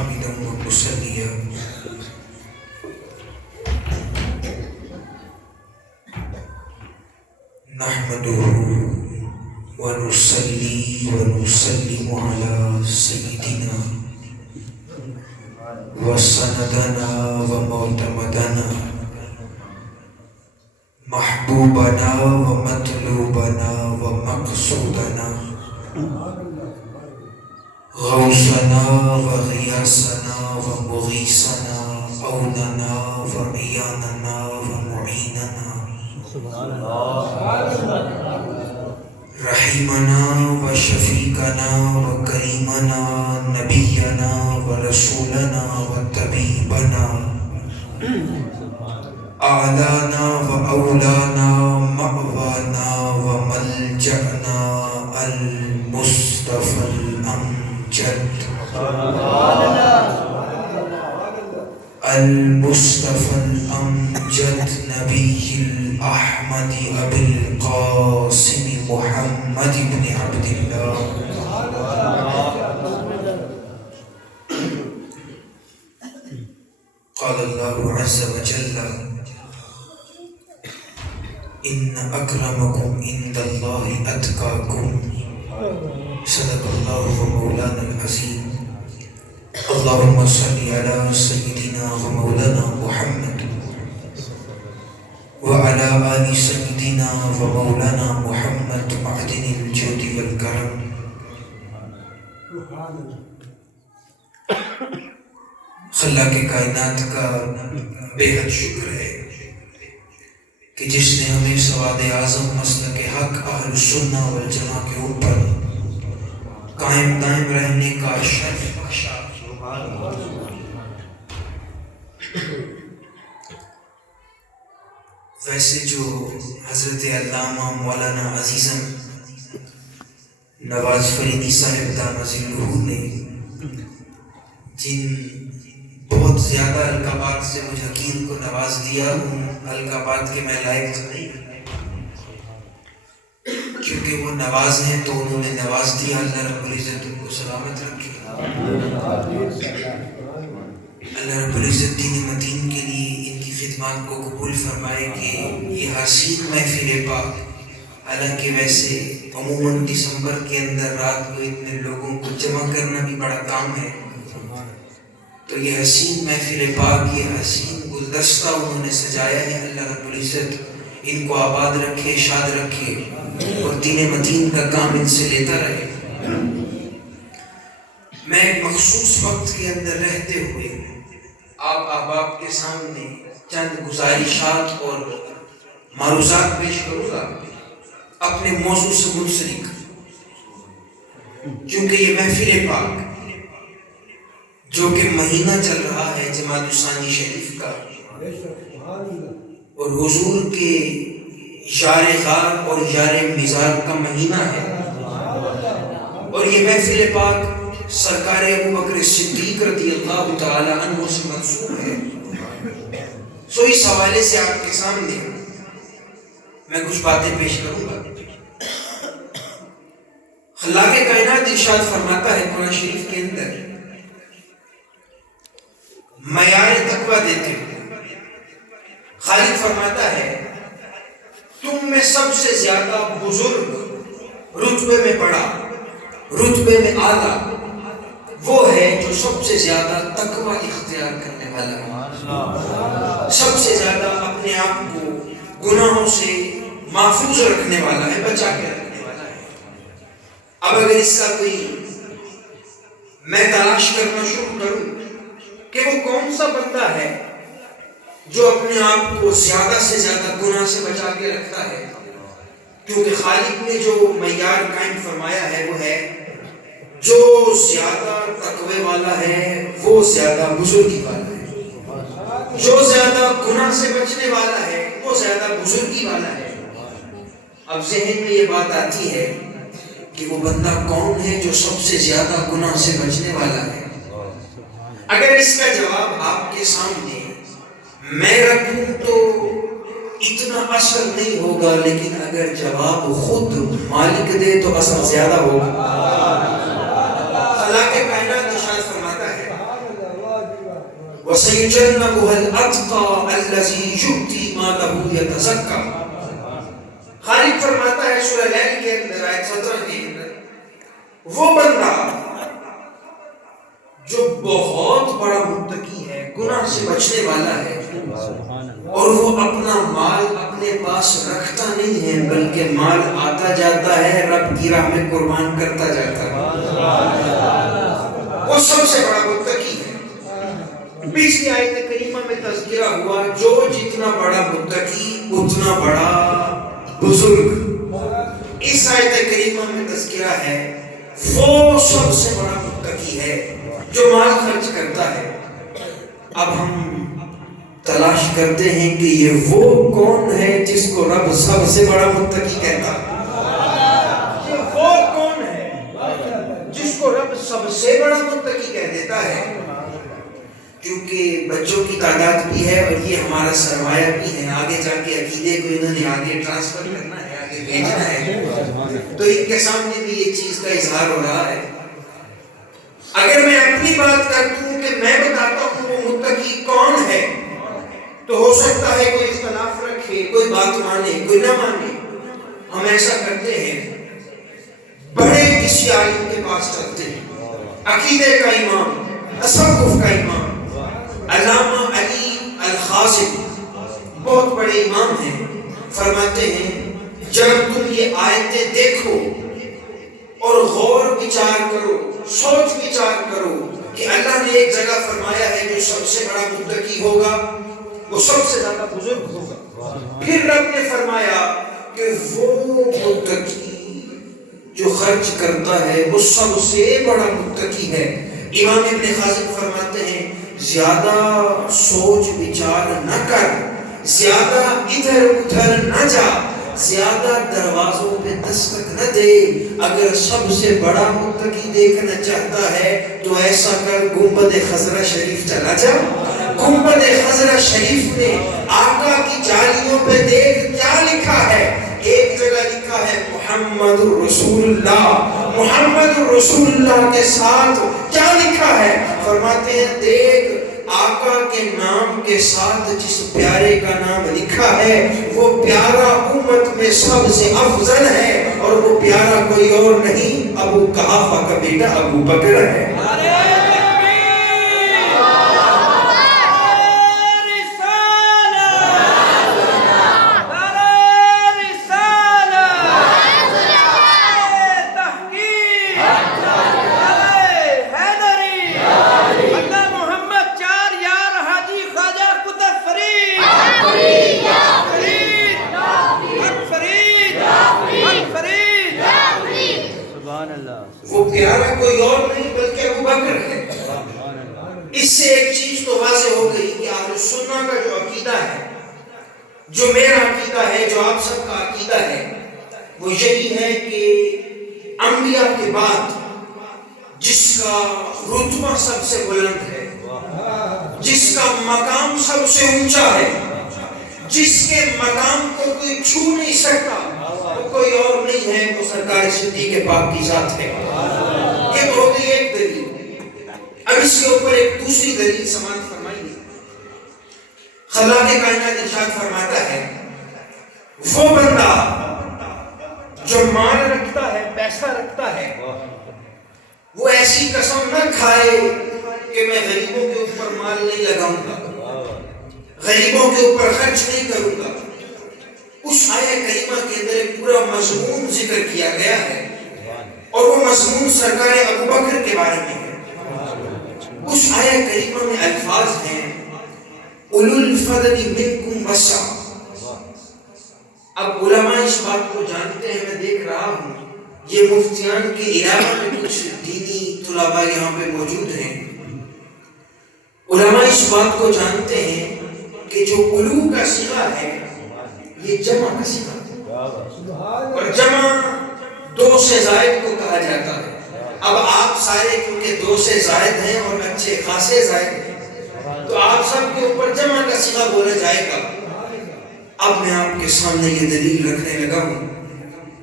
حامدا ومصليا نحمده ونصلي ونسلم على سيدنا وسندنا ومعتمدنا محبوبنا ومطلوبنا ومقصودنا غوثنا وغياثنا ومغيثنا عوننا وعياننا ومعيننا رحيمنا وشفيقنا وكريمنا نبينا ورسولنا وطبيبنا أعلانا وأولانا مأوانا وملجأنا المصطفى الأمجد المصطفى الأمجد نبي الأحمد أبي القاسم محمد بن عبد الله قال الله عز وجل إن أكرمكم عند الله أتقاكم صدق الله ومولانا العظيم اللهم صل على سيدنا ومولانا محمد وعلى آل سيدنا ومولانا محمد معدن الجود والكرم خلاق کائنات کا بے حد شکر ہے کہ جس نے ہمیں سواد اعظم مسلک حق اہل السنہ والجماعہ کے اوپر قائم دائم رہنے کا شرف بخشا۔ ویسے جو حضرت علامہ مولانا عزیزم نواز فریدی صاحب دامہ ذلہ نے جن بہت زیادہ القابات سے مجھ حکیم کو نواز دیا، ان القابات کے میں لائق نہیں، کیونکہ وہ نواز ہیں تو انہوں نے نواز دیا۔ اللہ رب العزت ان کو سلامت رکھے، اللہ رب العزت دین مدین کے لیے ان کی خدمات کو قبول فرمائے کہ یہ حسین محفل پاک، حالانکہ ویسے عموماً دسمبر کے اندر رات کو اتنے لوگوں کو جمع کرنا بھی بڑا کام ہے، تو یہ حسین محفل پاک، یہ حسین گلدستہ انہوں نے سجایا ہے۔ اللہ رب العزت ان کو آباد رکھے، شاد رکھے، اور دین مدین کا کام ان سے لیتا رہے۔ میں ایک مخصوص وقت کے اندر رہتے ہوئے آپ احباب کے سامنے چند گزارشات اور معروضات پیش کروں گا اپنے موضوع سے منسلک، کیونکہ یہ محفل پاک جو کہ مہینہ چل رہا ہے جماعت الثانی شریف کا، اور حضور کے یار غار اور یار مزار کا مہینہ ہے، اور یہ محفل پاک سرکار ابوبکر صدیق رضی اللہ تعالی عنہ سے منسوب ہے۔ سو اس حوالے سے آپ کے سامنے میں کچھ باتیں پیش کروں گا۔ خلاق کائنات ارشاد فرماتا ہے قرآن شریف کے اندر، معیار تقویٰ دیتے ہوئے خالق فرماتا ہے تم میں سب سے زیادہ بزرگ، رتبے میں بڑا، رتبے میں اعلیٰ وہ ہے جو سب سے زیادہ تقویٰ اختیار کرنے والا ہے، سب سے زیادہ اپنے آپ کو گناہوں سے محفوظ رکھنے والا ہے، بچا کے رکھنے والا ہے۔ اب اگر اس کا کوئی میں تلاش کرنا شروع کروں کہ وہ کون سا بندہ ہے جو اپنے آپ کو زیادہ سے زیادہ گناہ سے بچا کے رکھتا ہے، کیونکہ خالق نے جو معیار قائم فرمایا ہے وہ ہے جو زیادہ تقوی والا ہے وہ زیادہ بزرگی والا ہے، جو زیادہ گناہ سے بچنے والا ہے وہ زیادہ بزرگی والا ہے۔ اب ذہن میں یہ بات آتی ہے کہ وہ بندہ کون ہے جو سب سے زیادہ گناہ سے بچنے والا ہے؟ اگر اس کا جواب آپ کے سامنے میں رکھوں تو اتنا اثر نہیں ہوگا، لیکن اگر جواب خود مالک دے تو اثر زیادہ ہوگا۔ خلاق کائنات ارشاد فرماتا ہے وَسَيُجَنَّبُهَا الْأَتْقَى الَّذِي يُؤْتِي مَالَهُ يَتَزَكَّىٰ. خالق فرماتا ہے سورہ لیل کے اندر آیت 17 کے اندر، وہ بندہ جو بہت بڑا متقی ہے، گناہ سے بچنے والا ہے، اور وہ اپنا مال اپنے پاس رکھتا نہیں ہے بلکہ مال آتا جاتا ہے، رب کی راہ میں قربان کرتا جاتا ہے، وہ سب سے بڑا متقی ہے. 20ویں آیت کریمہ میں تذکرہ ہوا جو جتنا بڑا متقی اتنا بڑا بزرگ. اس آیت کریمہ میں تذکرہ ہے وہ سب سے بڑا متقی ہے جو مال خرچ کرتا ہے. اب ہم تلاش کرتے ہیں کہ یہ وہ کون ہے جس کو رب سب سے بڑا متقی کہتا ہے. یہ وہ کون ہے جس کو رب سب سے بڑا متقی کہہ دیتا ہے. کیونکہ بچوں کی تعداد بھی ہے اور یہ ہمارا سرمایہ بھی ہے، آگے جا کے عقیدے کو انہوں نے آگے ٹرانسفر کرنا ہے، آگے بھیجنا ہے، تو ان کے سامنے بھی یہ چیز کا اظہار ہو رہا ہے. اگر میں اپنی بات کر دوں کہ میں بتاتا ہوں وہ متقی کون ہے، تو ہو سکتا ہے کوئی اختلاف رکھے، کوئی بات مانے، کوئی نہ مانے. ہم ایسا کرتے ہیں، بڑے کسی عالم کے پاس چلتے ہیں، عقیدے کا امام، تصوف کا امام علامہ علی الخازن بہت بڑے امام ہیں. فرماتے ہیں جب تم یہ آیتیں دیکھو اور غور وچار کرو، سوچ وچار کرو کہ اللہ نے ایک جگہ فرمایا ہے جو سب سے بڑا متقی ہوگا وہ سب سے زیادہ بزرگ ہوگا، پھر رب نے فرمایا کہ وہ متقی جو خرچ کرتا ہے وہ سب سے بڑا متقی ہے. امام ابن خازن فرماتے ہیں زیادہ سوچ وچار نہ کر، زیادہ ادھر ادھر نہ جا، زیادہ دروازوں پہ دستک نہ دے. اگر سب سے بڑا متقی دیکھنا چاہتا ہے تو ایسا کر گنبد خضرا شریف چلا جا. گنبد خضرا شریف میں آقا کی جالیوں پہ دیکھ کیا لکھا ہے. ایک جگہ لکھا ہے محمد رسول اللہ، محمد رسول اللہ کے ساتھ کیا لکھا ہے؟ فرماتے ہیں دیکھ آقا کے نام کے ساتھ جس پیارے کا نام لکھا ہے وہ پیارا امت میں سب سے افضل ہے، اور وہ پیارا کوئی اور نہیں، ابو قحافہ کا بیٹا ابو بکر ہے. وہ پیارا کوئی اور نہیں بلکہ ابو بکر ہے. اس سے ایک چیز تو واضح ہو گئی کہ اہل سنہ کا جو عقیدہ ہے، جو میرا عقیدہ ہے، جو آپ سب کا عقیدہ ہے، وہ یہی ہے کہ انبیاء کے بعد جس کا رتبہ سب سے بلند ہے، جس کا مقام سب سے اونچا ہے، جس کے مقام کو کوئی چھو نہیں سکتا، وہ کوئی اور نہیں ہے، وہ سرکار صدیق پاک کی ذات ہے. یہ تو ہوگی ایک دلیل. اب اس کے اوپر ایک دوسری دلیل سماعت فرمائیے. خلاق کائنات ارشاد فرماتا ہے وہ بندہ جو مال رکھتا ہے، پیسہ رکھتا ہے، وہ ایسی قسم نہ کھائے کہ میں غریبوں کے اوپر مال نہیں لگاؤں گا، غریبوں کے اوپر خرچ نہیں کروں گا. اس آیہ کریمہ کے اندر ایک پورا مضمون ذکر کیا گیا ہے، اور وہ مضمون سرکار ابو بکر کے بارے میں ہے. اس آیہ کریمہ میں الفاظ ہیں اولو الفضل منکم والسعة. اب علماء اس بات کو جانتے ہیں، میں دیکھ رہا ہوں یہ مفتیان کے علاوہ میں کچھ دینی طلباء یہاں پہ موجود ہیں. علماء اس بات کو جانتے ہیں کہ جو اولو کا صیغہ ہے یہ جمع کا صیغہ ہے، اور جمع دو سے زائد کو کہا جاتا ہے. اب آپ سارے کیونکہ دو سے زائد ہیں اور اچھے خاصے زائد ہیں تو آپ سب کے اوپر جمع کا صیغہ بولا جائے گا. اب میں آپ کے سامنے یہ دلیل رکھنے لگا ہوں،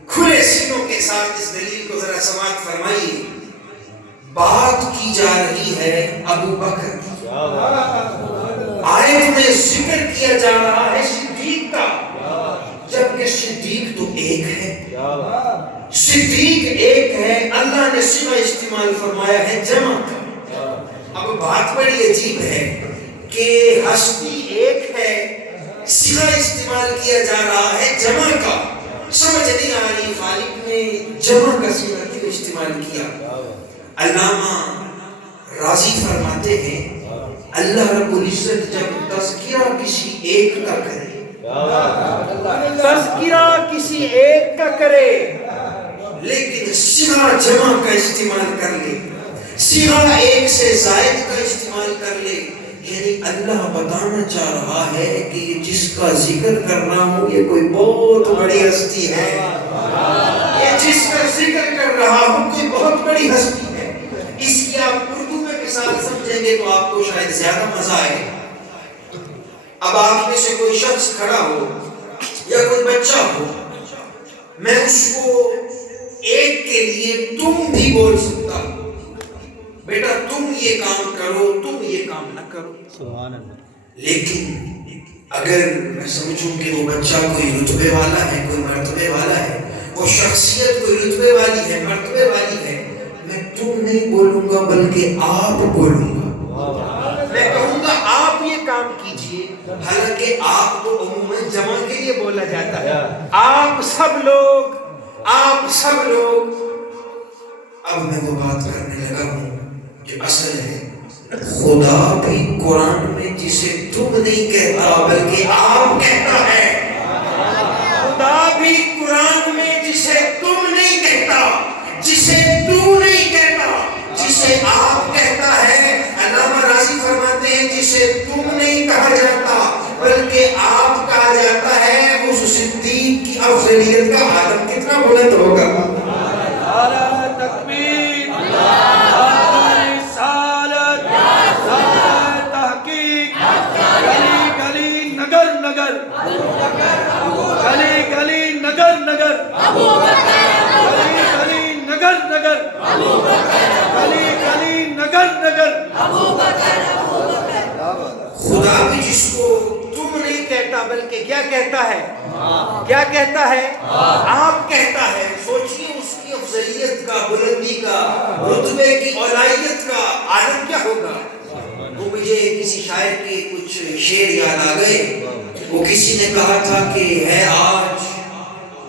کھلے سینوں کے ساتھ اس دلیل کو ذرا سماعت فرمائیے. بات کی جا رہی ہے ابو بکر کی، آیت میں ذکر کیا جا رہا ہے صدیق کا، جبکہ صدیق تو ایک ہے، صدیق ایک ہے، اللہ نے صیغہ استعمال فرمایا ہے جمع کا۔ اب بات بڑی عجیب ہے کہ ہستی ایک ہے، صیغہ استعمال کیا جا رہا ہے جمع کا، سمجھ نہیں آ رہی خالق نے جمع کا صیغہ کیوں استعمال کیا۔ علامہ راضی فرماتے ہیں اللہ رب العزت جب تذکرہ کسی ایک کا کرے، تذکرہ کسی ایک کا کرے لیکن صیغہ جمع کا استعمال کر لے، صیغہ ایک سے زائد کا استعمال کر لے، یعنی اللہ بتانا چاہ رہا ہے کہ جس کا ذکر کر رہا ہوں یہ کوئی بہت بڑی ہستی ہے، یہ جس کا ذکر کر رہا ہوں کوئی بہت بڑی ہستی ہے۔ اس کی آپ اردو میں مثال سمجھیں گے تو آپ کو شاید زیادہ مزہ آئے۔ اب آپ میں سے کوئی شخص کھڑا ہو یا کوئی بچہ ہو، میں اس کو ایک کے لیے تم بھی بول سکتا ہوں، بیٹا تم یہ کام کرو، تم یہ کام نہ کرو۔ سبحان اللہ۔ لیکن اگر میں سمجھوں کہ وہ بچہ کوئی رتبے والا ہے، کوئی مرتبے والا ہے، وہ شخصیت کوئی رتبے والی ہے، مرتبے والی ہے، میں تم نہیں بولوں گا بلکہ آپ بولوں گا، میں کہوں گا آپ یہ کام کیجئے، حالانکہ آپ تو عموماً جمع کے لیے بولا جاتا ہے، آپ سب لوگ، آپ سب لوگ۔ اب میں وہ بات کرنے لگا ہوں جو اصل ہے، خدا بھی قرآن میں جسے تم نہیں کہتا بلکہ آپ کہتا ہے، خدا بھی قرآن میں جسے تم نہیں کہتا، جسے تو نہیں کہتا، جسے آپ کہتا ہے۔ علامہ راضی فرماتے ہیں جسے تم نہیں کہا جاتا بلکہ آپ کہا جاتا ہے، اس صدیق کی افضلیت کا عالم کتنا بلند ہوگا۔ نعرہ تکبیر، نعرہ رسالت، نعرہ تحقیق، گلی گلی نگر نگر، گلی گلی نگر نگر، گلی گلی نگر نگر، گلی گلی نگر نگر۔ خدا بھی جس کو تم نہیں کہتا بلکہ کیا کہتا ہے، کیا کہتا ہے، آپ کہتا ہے۔ سوچئے اس کی افضلیت کا، بلندی کا، رتبے کی اولائیت کا عالم کیا ہوگا۔ وہ مجھے کسی شاعر کے کچھ شعر یاد آ گئے، وہ کسی نے کہا تھا کہ ہے آج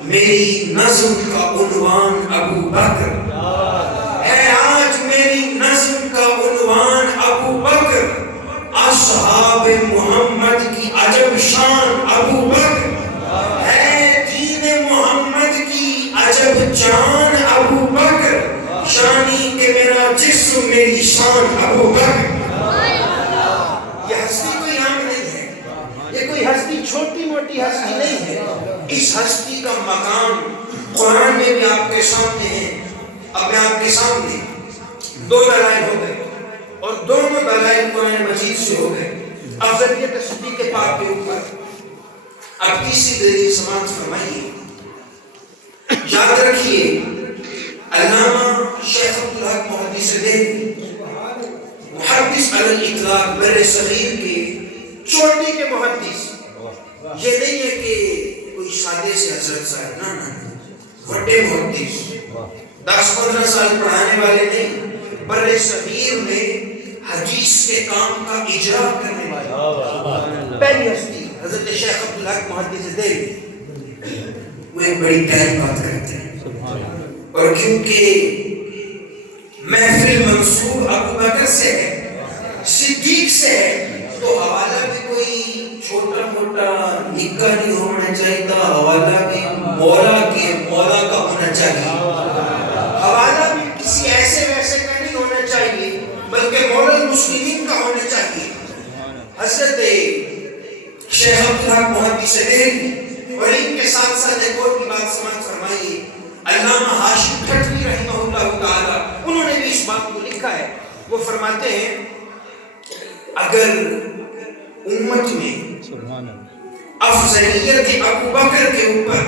میری نظم کا عنوان ابو بکر، ہے آج میری نظم کا عنوان ابو بکر، اصحاب محمد کی عجب شان ابو بکر، ہے دین محمد کی عجب جان ابو بکر، شانی کہ میرا جسم میری شان ابو بکر۔ یہ ہستی کوئی عام نہیں ہے، یہ کوئی ہستی چھوٹی موٹی ہستی نہیں ہے، اس ہستی کا مقام قرآن میں بھی آپ کے سامنے ہے۔ اب میں آپ کے سامنے دو دلائل ہو گئے اور دونوں دلائل قرآن مجید سے ہو گئے افضلیت صدیق پاک کے اوپر۔ اب تیسری دلیل سماعت فرمائیے، یاد رکھیے علامہ شیخ عبدالحق محدث دہلوی محدث علی الاطلاق بر صغیر کے چوٹی کے محدث، یہ نہیں ہے کہ کوئی سادے سے حضرت صاحب، نہ بڑے محدث، 10-15 سال پڑھانے والے نہیں، بر صغیر میں حدیث کے کام کا اجرا کرنے والے پہلی ہستی حضرت شیخ عبدالحق محدث دہلوی۔ وہ ایک بڑی گہری بات کرتے ہیں، اور کیونکہ محفل منصوب ابو بکر سے ہے، صدیق سے ہے، تو حوالہ بھی کوئی چھوٹا موٹا نکا نہیں ہونا چاہیے تھا، حوالہ بھی مولا کے مولا کا ہونا چاہیے، حوالہ بھی کسی ایسے ویسے کا نہیں ہونا چاہیے بلکہ مولا المسلمین کا ہونا چاہیے۔ حضرت شیخ عبدالحق محدث دہلوی، اور ان کے ساتھ ساتھ ایک اور کی بات سماعت فرمائیے، علامہ ہاشم تھٹوی رحمہ اللہ تعالی، انہوں نے بھی اس بات کو لکھا ہے۔ وہ فرماتے ہیں اگر امت میں افضلیت ابو بکر کے اوپر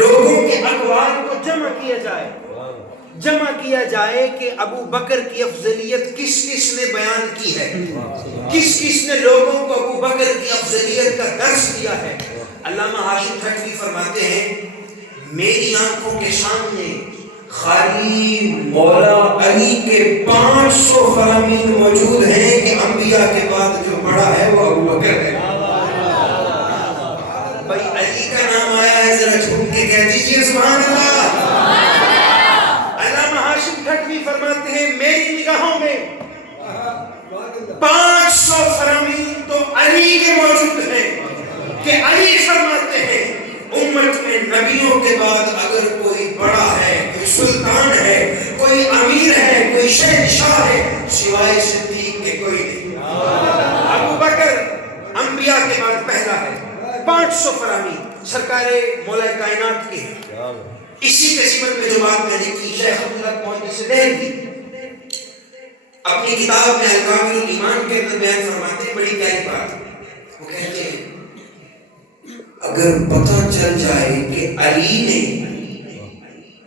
لوگوں کے اقوال کو جمع کیا جائے، جمع کیا جائے کہ ابو بکر کی افضلیت کس کس نے بیان کی ہے، کس کس نے لوگوں کو ابو بکر کی افضلیت کا درس دیا ہے۔ علامہ ہاشم تھانوی فرماتے ہیں میری آنکھوں کے سامنے خالی مولا علی کے 500 فرامین موجود ہیں کہ انبیاء کے بعد جو بڑا ہے وہ ابو بکر ہے۔ بھائی علی کا نام آیا ہے، ذرا جھوم کے کہہ دیجئے سبحان اللہ۔ علامہ ہاشم تھانوی فرماتے ہیں میری نگاہوں میں 500 فرامین تو علی کے موجود ہیں کہ علی فرماتے ہیں امت میں نبیوں کے بعد اگر کوئی بڑا ہے، کوئی سلطان ہے، کوئی امیر ہے، کوئی شہنشاہ ہے، سوائے صدیق کے کوئی نہیں۔ ابو بکر انبیاء کے بعد پہلا ہے۔ 500 فرامین سرکار مولا کائنات کے ہیں۔ اسی قسمت میں جو بات میں نے کی شیخ عبداللہ محدث دہلوی اپنی کتاب میں الکامل الایمان کے اندر بیان فرماتے ہیں بڑی پیاری بات۔ وہ کہتے ہیں اگر پتہ چل جائے کہ علی نے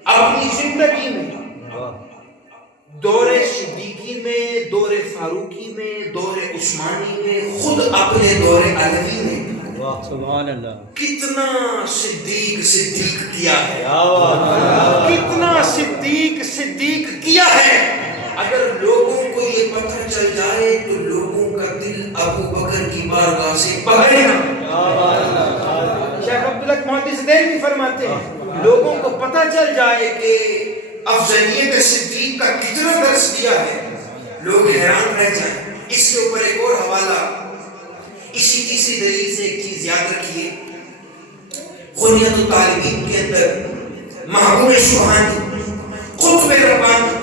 اپنی زندگی میں دور صدیقی میں، دور فاروقی میں، دور عثمانی میں، خود اپنے دور علوی میں سبحان اللہ کتنا صدیق کیا ہے، کتنا صدیق کیا ہے۔ اگر لوگوں کو یہ پتہ چل جائے تو لوگوں کا دل ابو بکر کی بارگاہ سے بھرے گا۔ شیخ عبداللہ محدث دہلوی فرماتے ہیں لوگوں کو پتہ چل جائے کہ افضلیت صدیق کا کتنا درس دیا ہے، لوگ حیران رہ جائیں۔ اس کے اوپر ایک اور حوالہ، اسی تیسری دلیل سے ایک چیز یاد رکھیے، غنیت الطالبین کے اندر محبوب شوہانی، قطب ربانی،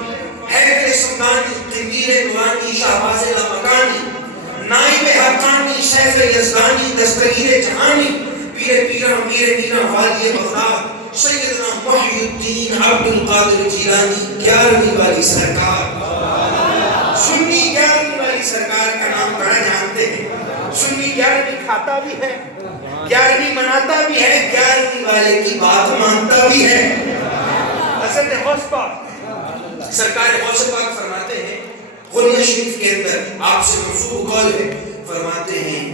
حیدر سمدانی، قندیل نورانی، شہباز لامکانی، نائب حقانی، شیخ یزدانی، دستگیر جہانی، پیر پیرہ میر مینا والی بغداد، سیدنا محی الدین عبد القادر جیلانی، 11ویں والی سرکار، سنی 11ویں والی سرکار کا نام بڑا جانتے ہیں۔ سنی 11ویں کھاتا بھی ہے، 11ویں مناتا بھی ہے، 11ویں والے کی بات مانتا بھی ہے۔ حضرت غوث پاک سرکار غوث پاک فرماتے ہیں غنیہ شریف کے اندر آپ سے منسوب قول ہے، فرماتے ہیں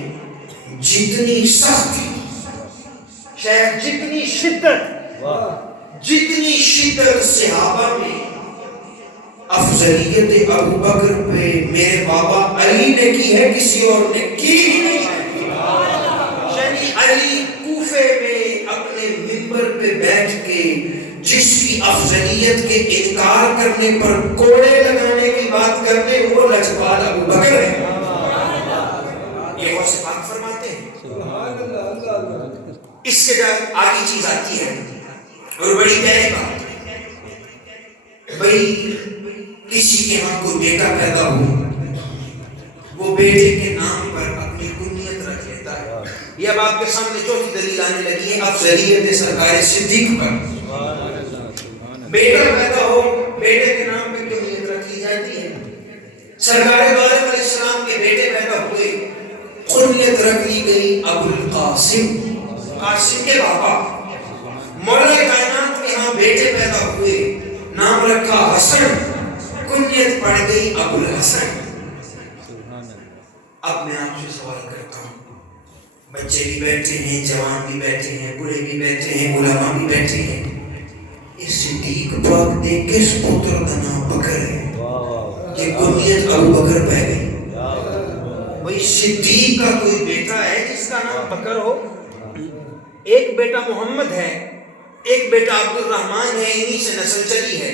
جتنی سختی شیخ، جتنی شدت صحابہ میں افضلیت ابو بکر پہ میرے بابا علی نے کی ہے، کسی اور نے کی ہی نہیں ہے۔ یعنی علی کوفے میں اپنے منبر پہ بیٹھ کے جس کی افضلیت کے انکار کرنے پر کوڑے لگانے کی بات کرتے وہ لجپال ابو بکر ہے۔ یہ غوث پاک فرماتے ہیں۔ اس کے بعد آگے چیز آتی ہے اور بڑی پیاری بات، بھئی کسی کے ہاں کوئی بیٹا پیدا ہو، وہ بیٹے کے نام پر اپنی کنیت رکھ لیتا ہے۔ یہ اب آپ کے سامنے چوتھی دلیل آنے لگی ہے افضلیت سرکار صدیق پر۔ بیٹا پیدا ہو، بیٹے کے نام پہ کنیت رکھی جاتی ہے۔ سرکار دو علیہ السلام کے بیٹے پیدا ہوئے، کنیت رکھ لی گئی ابو القاسم، قاسم کے بابا۔ مولا کائنات کے ہاں بیٹے پیدا ہوئے، نام رکھا حسن، کنیت پڑ گئی ابو الحسن۔ اب میں آپ سے سوال کرتا ہوں، بچے بھی بیٹھے ہیں، جوان بھی بیٹھے ہیں، بوڑھے بھی بیٹھے ہیں، علماء بھی بیٹھے ہیں، اس صدیق پاک دے کس پتر کا نام بکر ہے کہ کنیت ابو بکر پہ گئی؟ وہی صدیق کا کوئی بیٹا ہے جس کا نام بکر ہو؟ ایک بیٹا محمد ہے، ایک بیٹا عبد الرحمن ہے، انہی سے نسل چلی ہے،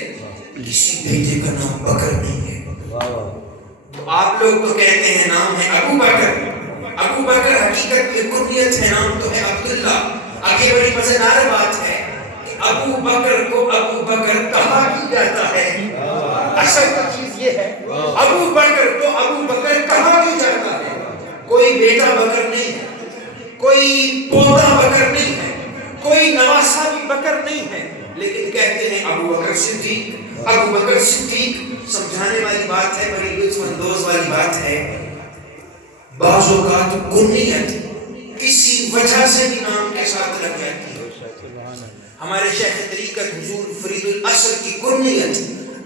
کسی بیٹے کا نام بکر نہیں ہے۔ تو آپ لوگ تو کہتے ہیں نام ہے ابو بکر، ابو بکر حقیقت میں کنیت ہے، نام تو ہے عبداللہ۔ اب یہ بڑی مزیدار بات ہے کہ ابو بکر کو ابو بکر کہا بھی جاتا ہے۔ اصل تو چیز یہ ہے ابو بکر کو ابو بکر کہا بھی جاتا ہے۔ کوئی بیٹا بکر نہیں ہے، کوئی پوتا بکر نہیں ہے، کوئی نواسا بھی بکر نہیں ہے، لیکن کہتے ہیں ابو بکر صدیق، ابو بکر صدیق۔ سمجھانے والی بات ہے، بڑی لطف اندوز والی بات ہے۔ بعض اوقات کنیت کسی وجہ سے بھی نام کے ساتھ لگ جاتی ہے۔ ہمارے شیخ طریقت حضور فرید الاصل کی کنیت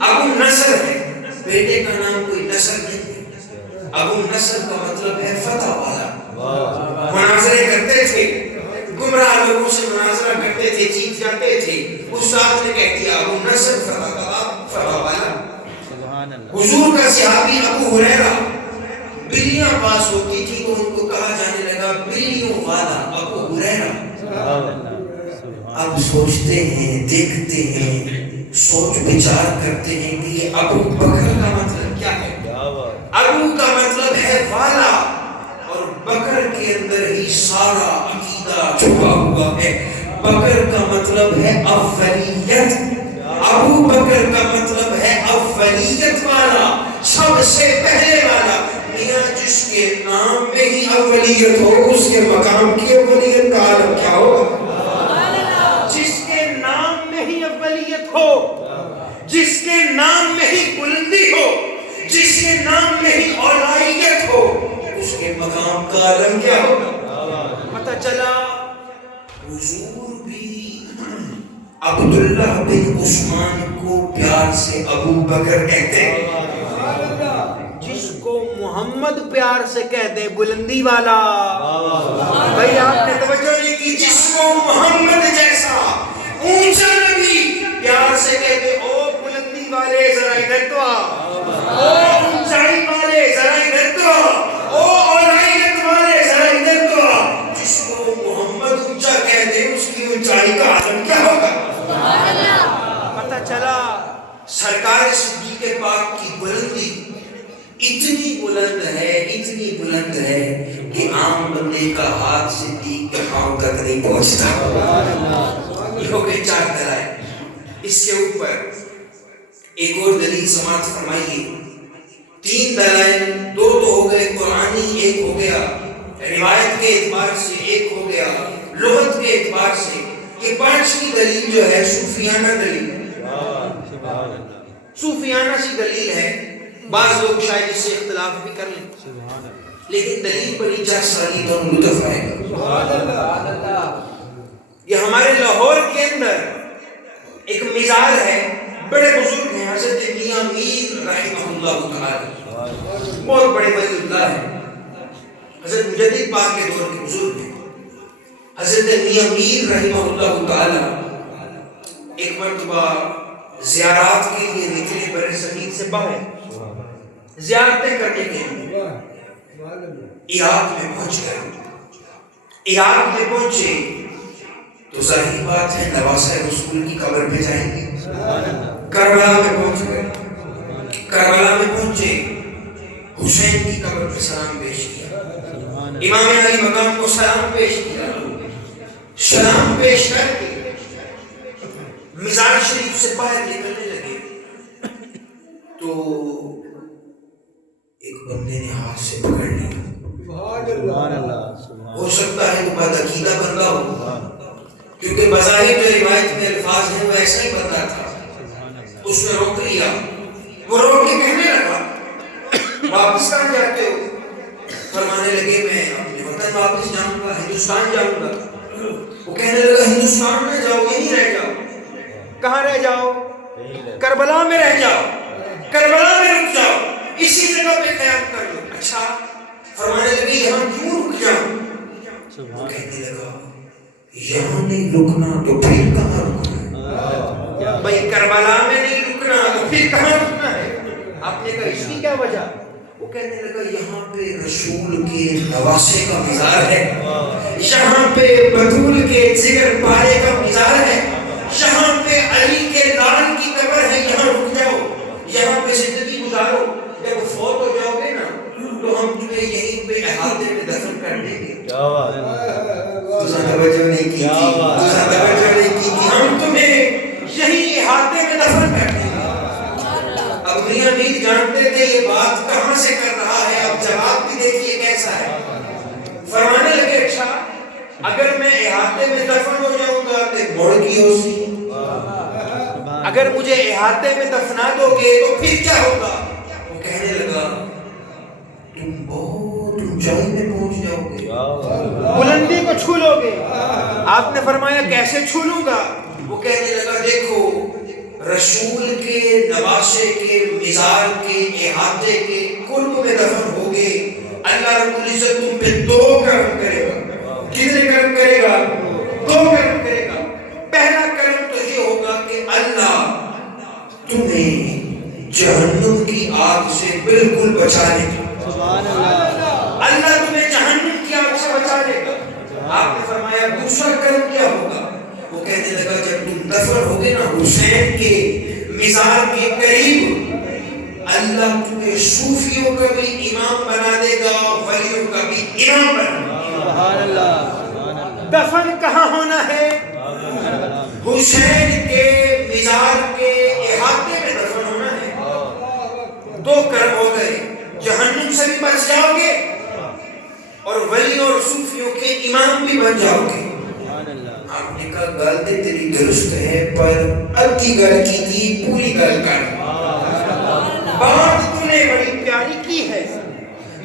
ابو نصر ہے، بیٹے کا نام کوئی نصر نہیں ہے۔ ابو نصر کا مطلب ہے فتح والا۔ مناظرے کرتے تھے، گمراہ لوگوں سے مناظرہ کرتے تھے، جیت جاتے تھے، استاد نے کہہ دیا ابو نصر فتح کا باپ، فتح والا۔ حضور کا صحابی ابو ہریرہ، بلیاں پاس ہوتی تھی تو ان کو کہا جانے لگا بلیوں والا ابو ہریرہ۔ اب سوچتے ہیں، دیکھتے ہیں، سوچ بچار کرتے ہیں کہ یہ ابو بکر کا مطلب کیا ہے۔ ابو کا مطلب ہے والا، اور بکر کے اندر ہی سارا عقیدہ چھپا ہوا ہے۔ بکر کا مطلب ہے اولیت، ابو بکر کا مطلب ہے اولیت والا، سب سے پہلے والا۔ میاں جس کے نام میں ہی اولیت ہو، اس کے مقام کی اولیت کا عالم کیا ہوگا؟ جس کے نام میں ہی اولیت ہو، جس کے نام میں ہی بلندی ہو، جس کے نام میں ہی اولائیت ہو، اس کے مقام کا عالم کیا ہوگا؟ پتہ چلا حضور بھی عبداللہ بن عثمان کو پیار سے ابو بکر کہتے ہیں۔ جس کو محمد پیار سے کہتے بلندی والا۔ بھائی آپ نے توجہ نہیں کی، جس کو محمد جیسا اونچا نبی پیار سے کہتے او بلندی والے ذرا ادھر تو آ، او اونچائی والے ذرا ادھر تو آ، او اولائیت والے ذرا ادھر تو آ۔ جس کو محمد اونچا کہتے اس کی اونچائی کا عالم کیا ہوگا؟ پتہ چلا سرکار صدیق پاک کی بلندی اتنی بلند ہے، اتنی بلند ہے کہ عام بندے کا ہاتھ صدیق کے پاؤں تک نہیں پہنچتا۔ یہ ہو گئے 4 دلائل۔ اس کے اوپر ایک اور دلیل سماعت فرمائیے۔ 3 دلائل، 2 تو ہو گئے قرآنی، 1 ہو گیا روایت کے اعتبار سے، 1 ہو گیا لغت کے اعتبار سے۔ یہ 5ویں دلیل جو ہے صوفیانہ دلیل، صوفیانہ سی دلیل ہے۔ بعض لوگ شاید اس سے اختلاف بھی کر لیں، لیکن دلیل بڑی جاسالی تو لطف آئے گا۔ یہ ہمارے لاہور کے اندر ایک مزار ہے، بڑے بزرگ ہیں، حضرت میاں میر رحمہ اللہ تعالی، بہت بڑے ولی اللہ ہیں، حضرت مجدد پاک کے دور کے بزرگ ہیں۔ حضرت میاں میر رحمہ اللہ تعالی ایک مرتبہ زیارات کے لیے نکلے بر صغیر سے باہر، زیارتیں کرنے کے لیے عراق میں پہنچ گئے۔ عراق میں پہنچے تو ظاہری بات ہے نواسہ رسول کی قبر پہ جائیں گے۔ کربلا میں پہنچ گئے، کربلا میں پہنچے، حسین کی قبر پہ سلام پیش کیا، امام علی مقام کو سلام پیش کیا۔ سلام پیش کر کے مزار شریف سے باہر نکلنے لگے تو ایک بندے نے ہاتھ سے پکڑ لیا۔ ہو سکتا ہے وہ بد عقیدہ بندہ ہو، کیونکہ بظاہر جو روایت میں الفاظ ہیں وہ ایسا ہی بندہ تھا۔ اس نے روک لیا، وہ روک کے کہنے لگا واپس کہاں جاتے ہو؟ فرمانے لگے میں اپنے وطن واپس جاؤں گا، ہندوستان جاؤں گا۔ وہ کہنے لگا ہندوستان میں جاؤ، یہیں رہ جاؤ۔ کہاں رہ جاؤ؟ کربلا میں رہ جاؤ، کربلا میں رک جاؤ، اسی جگہ پہ قیام کر لو۔ اچھا، فرمانے لگے یہاں کیوں رک جاؤں؟ وہ کہنے لگا یہاں نہیں رکنا تو پھر کہاں رکنا؟ بھائی کربلا میں نہیں رکنا تو پھر کہاں رکنا ہے؟ آپ نے کہا اس کی کیا وجہ؟ وہ کہنے لگا یہاں پہ رسول کے نواسے کا مزار ہے، یہاں پہ بطول کے جگر پارے کا مزار ہے، یہاں پہ علی کے لال کی قبر ہے، یہاں رک جاؤ، یہاں پہ زندگی گزارو، جب فوت ہو جاؤ گے نا تو ہم تمہیں یہیں پہ احاطے میں دفن کر دیں گے۔ توجہ نہیں کی تھی، ہم تمہیں یہیں احاطے میں دفن کر دیں گے۔ اب میاں میر جانتے تھے یہ بات کہاں سے کر رہا ہے، اب جواب بھی دیکھیے کیسا ہے۔ فرمانے لگے اچھا اگر میں احاطے میں دفن ہو جاؤں گا تو موڑ کی ہو سی، اگر مجھے احاطے میں دفنا دو گے تو پھر کیا ہوگا؟ وہ کہنے لگا تم بہت اونچائی میں پہنچ جاؤ گے، بلندی کو چھو لو گے۔ آپ نے فرمایا کیسے چھو لوں گا؟ وہ کہنے لگا دیکھو رسول کے نواسے کے مزار کے احاطے کے قرب میں دفن ہوگے، اللہ رب العزت تم پہ 2 کرم کرے گا۔ کتنے کرم کرے گا؟ 2 کرم کرے گا۔ پہلا کرم تو یہ ہوگا کہ اللہ تمہیں جہنم کی آگ سے بالکل بچا لے گا۔ اللہ تمہیں جہنم کی آگ سے بچا لے گا۔ آپ نے فرمایا دوسرا کرم کیا ہوگا؟ وہ کہنے لگا جب تم دفن ہوگے نا حسین کے مزار کے قریب، اللہ تمہیں صوفیوں کا بھی امام بنا دے گا، ولیوں کا بھی امام بنا دے گا۔ سبحان اللہ۔ دفن کہاں ہونا ہے؟ حسین کے مزار کے احاطے میں دفن ہونا ہے۔ 2 کرم ہو گئے، جہنم سے بھی بچ جاؤ گے اور ولیوں اور صوفیوں کے امام بھی بن جاؤ گے۔ آپ نے کہا گل تے تیری درست ہے پر ادھی گل کی تھی، پوری گل کر۔ بات تو نے بڑی پیاری کی ہے،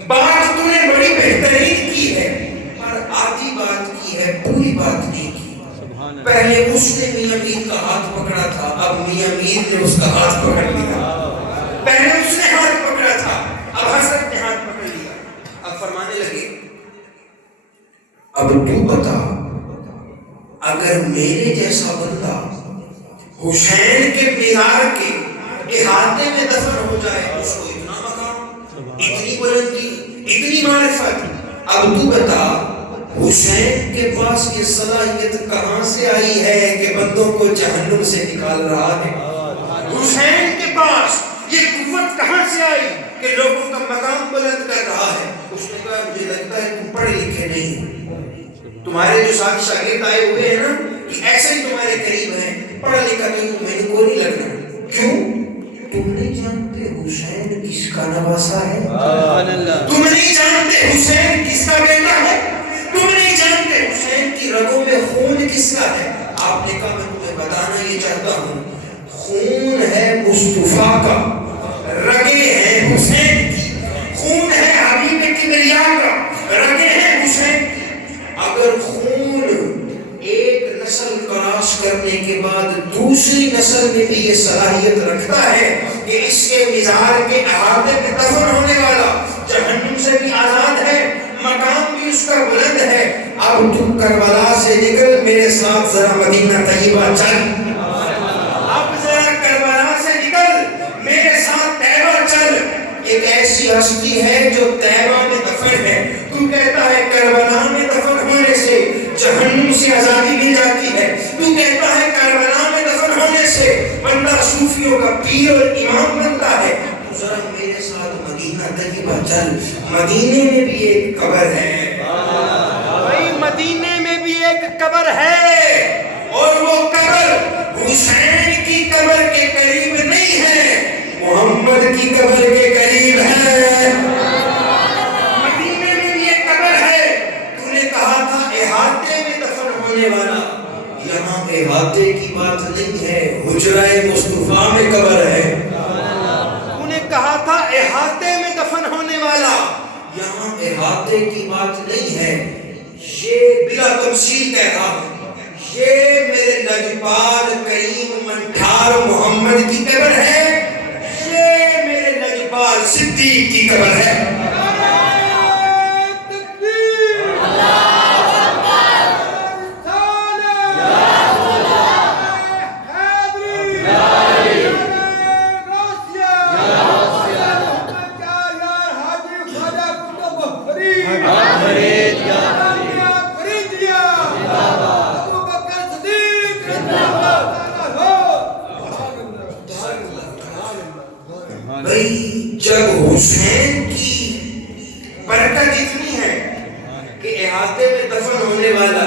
بات تو نے بڑی بہترین کی ہے، پر آدھی بات کی ہے، پوری بات نہیں کی۔ پہلے اس نے میاں میر کا ہاتھ پکڑا تھا، اب میاں میر نے اس کا ہاتھ پکڑ لیا۔ پہلے اس نے ہاتھ پکڑا تھا، اب حضرت نے ہاتھ پکڑ لیا۔ اب فرمانے لگے اب تو بتا اگر میرے جیسا بندہ حسین کے مزار کے احاطے میں دفن ہو جائے، اس کو اتنا مقام، اتنی بلندی، اتنی معرفت، اب تو بتا حسین کے پاس یہ صلاحیت کہاں سے آئی ہے کہ بندوں کو جہنم سے نکال رہا ہے؟ حسین کے پاس یہ قوت کہاں سے آئی کہ لوگوں کا مقام بلند کر رہا ہے؟ اس نے کہا مجھے لگتا ہے تم پڑھے لکھے نہیں، تمہارے جو ساتھ شاگرد آئے ہوئے ہیں نا کہ ایسے ہی تمہارے قریب ہیں، پڑھا لکھا تو میں کو نہیں لگنا۔ کیوں؟ تم نہیں جانتے حسین کس کا نواسا ہے، تم نہیں جانتے حسین کس کا بیٹا ہے، تم نہیں جانتے حسین کی رگوں میں خون کس کا ہے۔ آپ نے کہا میں تمہیں بتانا یہ چاہتا ہوں، خون ہے مصطفیٰ کا، رگیں ہیں حسین کی، خون ہے حبیب کبریا کا، رگیں ہیں حسین کی۔ اگر خون ایک نسل کراس کرنے کے بعد دوسری نسل میں بھی یہ صلاحیت رکھتا ہے کہ اس کے مزار کے احاطے میں دفن ہونے والا جہنم سے بھی آزاد ہے، مقام بھی اس کا بلند ہے، اب تم کربلا سے نکل میرے ساتھ ذرا مدینہ طیبہ چل، اب ذرا کربلا سے نکل میرے ساتھ طیبہ چل۔ ایک ایسی ہستی ہے جو طیبہ میں دفن ہے، تو کہتا ہے کربلا میں دفن ہونے سے جہنم سے آزادی مل جاتی ہے، تو کہتا ہے کربلا میں دفن ہونے سے بندہ صوفیوں کا پیر اور امام بنتا ہے، تو ذرا میرے ساتھ مدینہ طیبہ چل، مدینے میں بھی ایک قبر ہے، بھائی مدینے میں بھی ایک قبر ہے، اور وہ قبر حسین کی قبر کے قریب نہیں ہے، محمد کی قبر کے قریب ہے۔ مدینے میں بھی ایک قبر ہے، تو نے کہا تھا احاطے میں دفن ہونے والا، یہاں احاطے کی بات نہیں ہے، حجرہ مصطفیٰ میں قبر ہے۔ تو نے کہا تھا احاطے میں دفن ہونے والا، یہاں احاطے کی بات نہیں ہے، یہ بلا تفصیل کہہ رہا ہوں، یہ میرے لجپال کریم منٹھار محمد کی قبر ہے، یہ میرے لجپال صدیق کی قبر ہے۔ جب حسین کی برکت اتنی ہے کہ احاطے میں دفن ہونے والا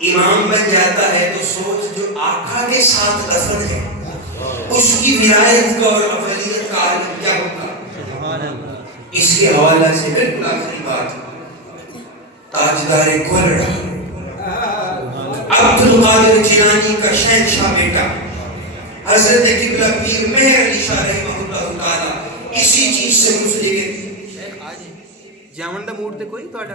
امام بن جاتا ہے، تو سوچ جو آقا کے ساتھ دفن ہے اس کی ولایت کا اور افضلیت کا عالم کیا ہوگا۔ اس کے حوالہ سے بالکل آخری بات، تاجدار گولڑا عبد القادر جیلانی کا شہنشاہ بیٹا حضرت قبلہ پیر مہر علی شاہ رحمہ اللہ تعالی اسی چیز سے منسلک ہے۔ ਜਾਵਣ ਦਾ ਮੂਡ ਤੇ ਕੋਈ ਤੁਹਾਡਾ?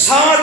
7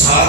7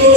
2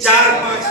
4-5